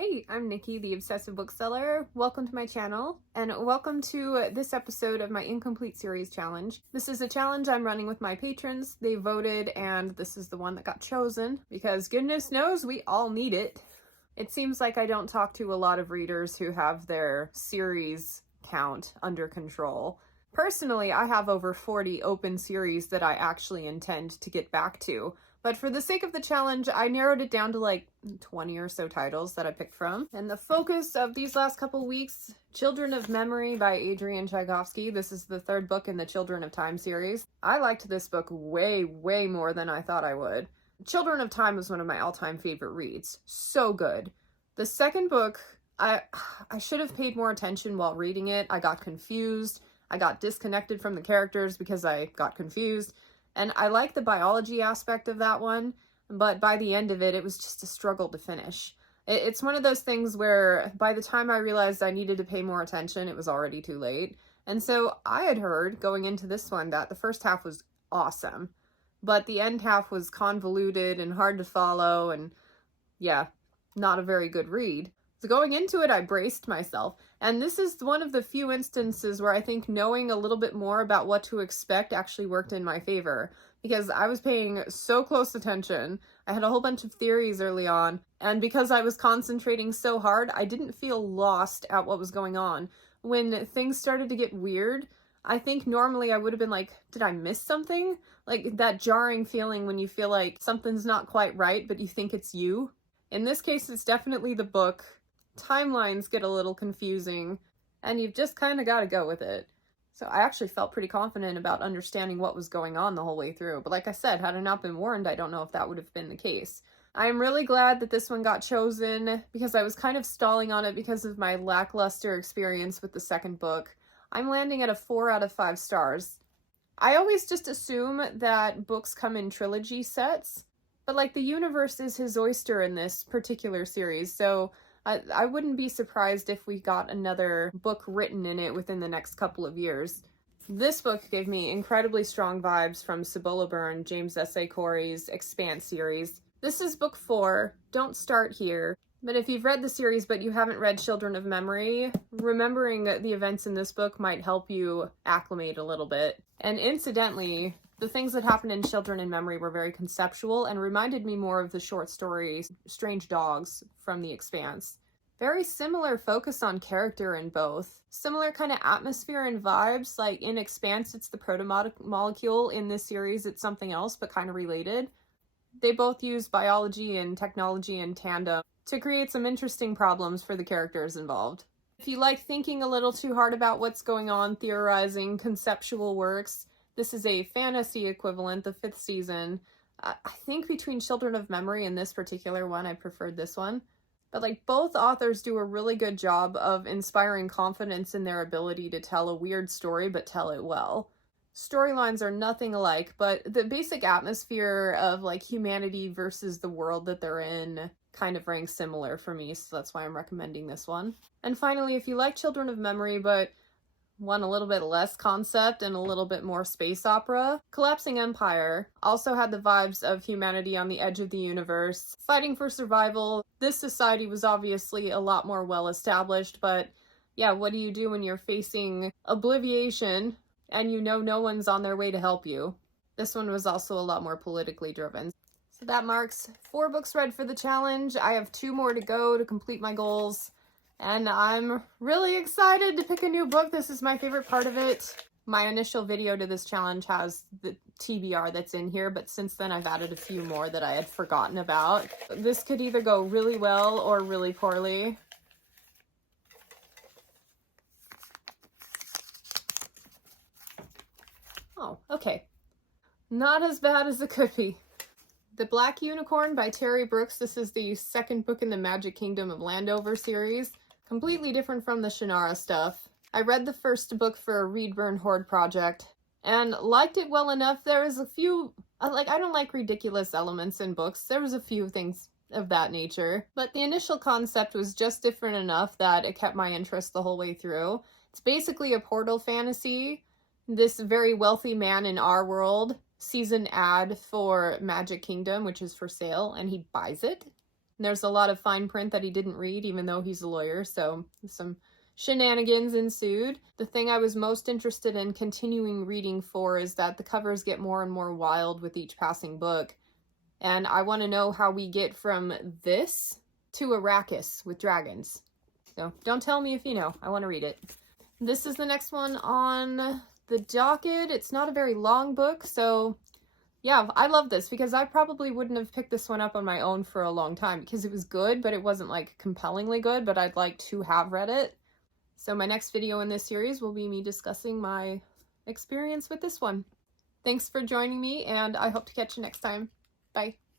Hey, I'm Nikki, the Obsessive Bookseller. Welcome to my channel, and welcome to this episode of my Incomplete Series Challenge. This is a challenge I'm running with my patrons. They voted, and this is the one that got chosen, because goodness knows we all need it. It seems like I don't talk to a lot of readers who have their series count under control. Personally, I have over 40 open series that I actually intend to get back to. But for the sake of the challenge, I narrowed it down to like 20 or so titles that I picked from. And the focus of these last couple weeks, Children of Memory by Adrian Tchaikovsky. This is the third book in the Children of Time series. I liked this book way more than I thought I would. Children of Time was one of my all-time favorite reads. So good. The second book, I should have paid more attention while reading it. I got confused. I got disconnected from the characters because I got confused. And I like the biology aspect of that one, but by the end of it, it was just a struggle to finish. It's one of those things where by the time I realized I needed to pay more attention, it was already too late. And so I had heard going into this one that the first half was awesome, but the end half was convoluted and hard to follow, and yeah, not a very good read. So going into it, I braced myself, and this is one of the few instances where I think knowing a little bit more about what to expect actually worked in my favor, because I was paying so close attention. I had a whole bunch of theories early on, and because I was concentrating so hard, I didn't feel lost at what was going on. When things started to get weird, I think normally I would have been like, did I miss something? Like that jarring feeling when you feel like something's not quite right, but you think it's you. In this case, it's definitely the book. Timelines get a little confusing, and you've just kind of got to go with it. So I actually felt pretty confident about understanding what was going on the whole way through. But like I said, had I not been warned, I don't know if that would have been the case. I'm really glad that this one got chosen because I was kind of stalling on it because of my lackluster experience with the second book. I'm landing at a 4 out of 5 stars. I always just assume that books come in trilogy sets, but like the universe is his oyster in this particular series, so I wouldn't be surprised if we got another book written in it within the next couple of years. This book gave me incredibly strong vibes from Cibola Byrne, James S.A. Corey's Expanse series. This is book 4, Don't Start Here. But if you've read the series but you haven't read Children of Memory, remembering the events in this book might help you acclimate a little bit. And incidentally, the things that happened in Children in Memory were very conceptual and reminded me more of the short story Strange Dogs from The Expanse. Very similar focus on character in both. Similar kind of atmosphere and vibes, like in Expanse it's the proto-molecule, in this series it's something else but kind of related. They both use biology and technology in tandem to create some interesting problems for the characters involved. If you like thinking a little too hard about what's going on, theorizing, conceptual works, this is a fantasy equivalent, the 5th season. I think between Children of Memory and this particular one, I preferred this one. But like both authors do a really good job of inspiring confidence in their ability to tell a weird story, but tell it well. Storylines are nothing alike, but the basic atmosphere of like humanity versus the world that they're in kind of rang similar for me, so that's why I'm recommending this one. And finally, if you like Children of Memory, but want a little bit less concept and a little bit more space opera, Collapsing Empire also had the vibes of humanity on the edge of the universe, fighting for survival. This society was obviously a lot more well established, but yeah, what do you do when you're facing obliviation and you know no one's on their way to help you? This one was also a lot more politically driven. So that marks 4 books read for the challenge. I have 2 more to go to complete my goals. And I'm really excited to pick a new book. This is my favorite part of it. My initial video to this challenge has the TBR that's in here, but since then I've added a few more that I had forgotten about. This could either go really well or really poorly. Oh, okay. Not as bad as it could be. The Black Unicorn by Terry Brooks. This is the second book in the Magic Kingdom of Landover series. Completely different from the Shannara stuff. I read the first book for a Read Burn Hoard project and liked it well enough. There was a few, I don't like ridiculous elements in books. There was a few things of that nature, but the initial concept was just different enough that it kept my interest the whole way through. It's basically a portal fantasy. This very wealthy man in our world sees an ad for Magic Kingdom, which is for sale, and he buys it. And there's a lot of fine print that he didn't read, even though he's a lawyer, so some shenanigans ensued. The thing I was most interested in continuing reading for is that the covers get more and more wild with each passing book. And I want to know how we get from this to Arrakis with dragons. So don't tell me if you know. I want to read it. This is the next one on the docket. It's not a very long book, so yeah, I love this because I probably wouldn't have picked this one up on my own for a long time because it was good, but it wasn't like compellingly good, but I'd like to have read it. So my next video in this series will be me discussing my experience with this one. Thanks for joining me, and I hope to catch you next time. Bye.